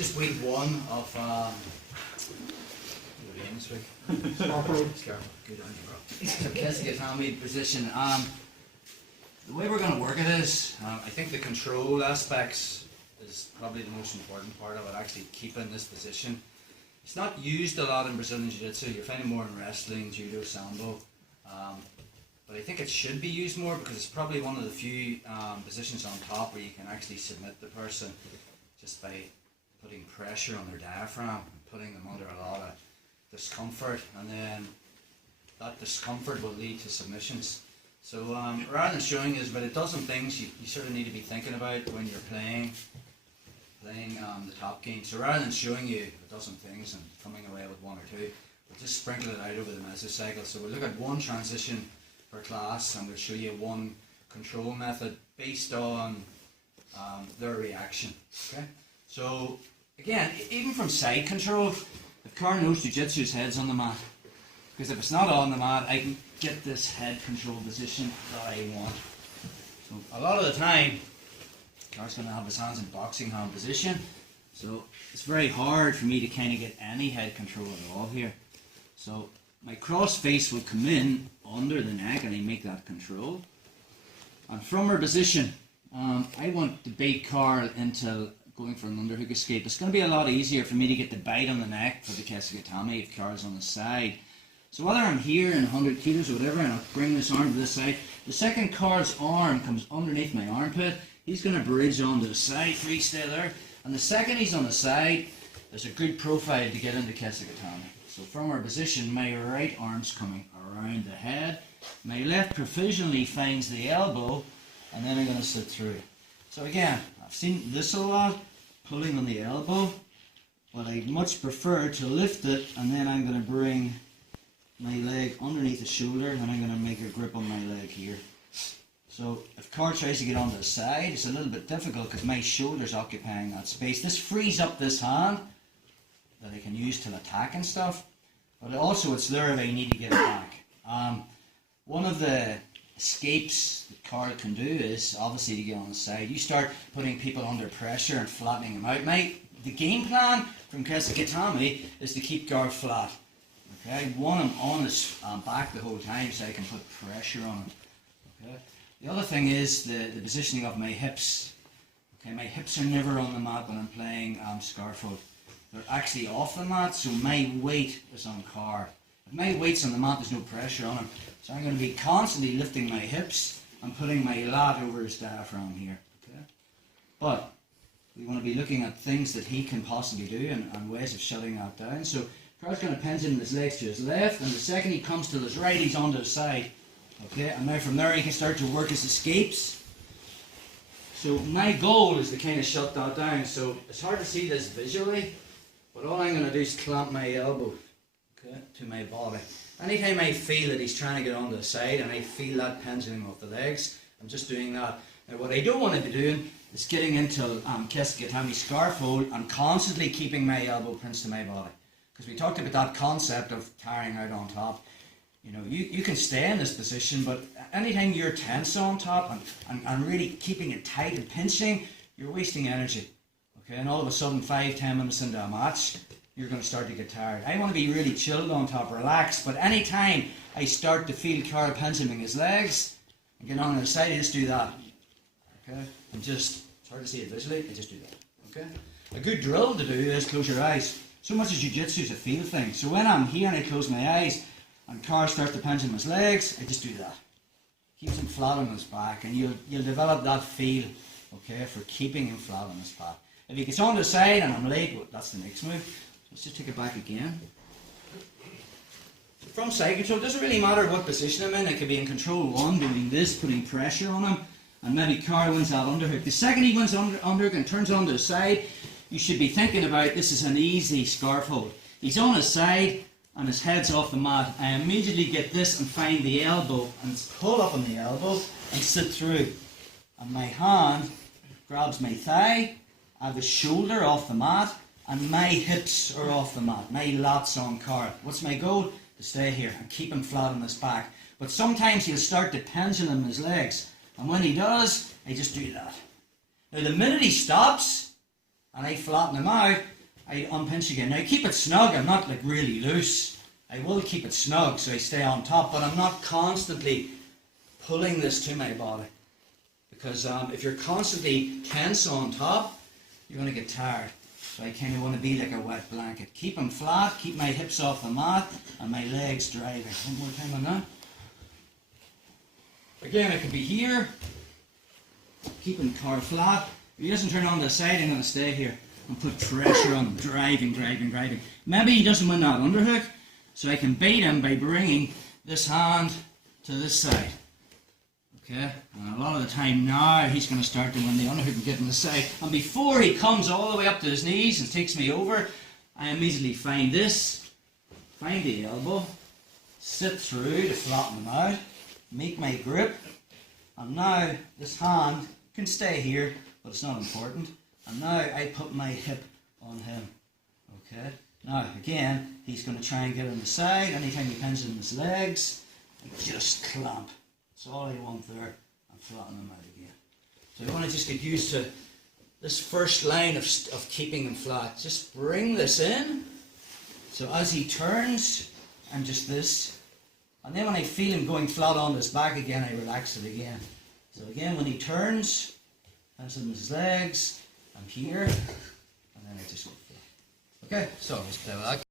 just week one of Kessie position. The way we're going to work it is, I think the control aspects is probably the most important part of it, actually keeping this position. It's not used a lot in Brazilian Jiu-Jitsu. You find it more in wrestling, judo, sambo. But I think it should be used more because it's probably one of the few positions on top where you can actually submit the person just by putting pressure on their diaphragm and putting them under a lot of discomfort, and then that discomfort will lead to submissions. So rather than showing you about a dozen things you sort of need to be thinking about when you're playing the top game. So rather than showing you a dozen things and coming away with one or two, we'll just sprinkle it out over the mesocycle. So we'll look at one transition per class, and we'll show you one control method based on their reaction. Okay. So again, even from side control, if Carl knows Jiu-Jitsu's head's on the mat, because if it's not on the mat, I can get this head control position that I want. So a lot of the time, Carl's going to have his hands in boxing hand position, so it's very hard for me to kind of get any head control at all here. So my cross face will come in under the neck and I make that control. And from our position, I want to bait Carl into going for an underhook escape. It's going to be a lot easier for me to get the bite on the neck for the Kesikatame if Carl's on the side. So whether I'm here in 100 kilos or whatever, and I'll bring this arm to this side, the second Carl's arm comes underneath my armpit, he's going to bridge onto the side, free stay there, and the second he's on the side, there's a good profile to get into Kesikatame. So from our position, my right arm's coming around the head, my left provisionally finds the elbow, and then I'm going to sit through. So again, I've seen this a lot, pulling on the elbow, but I'd much prefer to lift it, and then I'm going to bring my leg underneath the shoulder, and I'm going to make a grip on my leg here. So if Carl tries to get onto the side, it's a little bit difficult because my shoulder's occupying that space. This frees up this hand that I can use to attack and stuff, but also it's there if I need to get it back. One of the escapes that Carl can do is obviously to get on the side. You start putting people under pressure and flattening them out. The game plan from Kesikatame is to keep Carl flat. Okay, I want him on his back the whole time so I can put pressure on him. Okay. The other thing is the positioning of my hips. Okay, my hips are never on the mat when I'm playing scarf hold. They're actually off the mat, so my weight is on Carl. If my weight's on the mat, there's no pressure on him. So I'm going to be constantly lifting my hips and putting my lat over his diaphragm here. Okay? But we want to be looking at things that he can possibly do and ways of shutting that down. So Carl's going to pendulum his legs to his left, and the second he comes to his right, he's onto his side. Okay, and now from there he can start to work his escapes. So my goal is to kind of shut that down. So it's hard to see this visually, but all I'm going to do is clamp my elbow, okay, to my body. Anytime I feel that he's trying to get onto the side and I feel that pendulum of the legs, I'm just doing that. Now what I don't want to be doing is getting into Kesikatame scarf hold and constantly keeping my elbow pinched to my body. Because we talked about that concept of tiring out on top. You know, you can stay in this position, but anytime you're tense on top and really keeping it tight and pinching, you're wasting energy. Okay, and all of a sudden 5-10 minutes into a match, you're going to start to get tired. I want to be really chilled on top, relaxed, but anytime I start to feel Carl penduluming his legs and get on the side, I just do that. Okay, and just, it's hard to see it visually, I just do that. Okay, a good drill to do is close your eyes. So much as Jiu-Jitsu is a feel thing. So when I'm here and I close my eyes and Carl starts to pendulum his legs, I just do that. Keeps him flat on his back, and you'll develop that feel, okay, for keeping him flat on his back. If he gets on the side and I'm late, well, that's the next move. Let's just take it back again. From side control, it doesn't really matter what position I'm in. I could be in control 1, doing this, putting pressure on him, and maybe Carl wins that underhook. The second he wins underhook and turns onto the side, you should be thinking about this is an easy scarf hold. He's on his side and his head's off the mat. I immediately get this and find the elbow and pull up on the elbow and sit through. And my hand grabs my thigh, I have his shoulder off the mat, and my hips are off the mat. My lat's on Carl. What's my goal? To stay here and keep him flat on his back. But sometimes he'll start to pendulum his legs. And when he does, I just do that. Now the minute he stops, and I flatten him out, I unpinch again. Now keep it snug, I'm not like really loose. I will keep it snug so I stay on top, but I'm not constantly pulling this to my body. Because if you're constantly tense on top, you're going to get tired. So I kind of want to be like a wet blanket. Keep them flat, keep my hips off the mat, and my legs driving. One more time on that. Again, it could be here. Keeping the car flat. If he doesn't turn on the side, I'm going to stay here and put pressure on him. Driving, driving, driving. Maybe he doesn't win that underhook, so I can bait him by bringing this hand to this side. Okay, and a lot of the time now he's going to start to win the underhook and get on the side. And before he comes all the way up to his knees and takes me over, I immediately find this, find the elbow, sit through to flatten him out, make my grip, and now this hand can stay here, but it's not important. And now I put my hip on him. Okay, now again, he's going to try and get on the side. Anytime he pins in his legs, I just clamp. That's all I want there, and flatten them out again. So I want to just get used to this first line of keeping them flat. Just bring this in, so as he turns, I'm just this. And then when I feel him going flat on his back again, I relax it again. So again, when he turns, hands in his legs, I'm here, and then I just go flat. Okay, so let's play with that.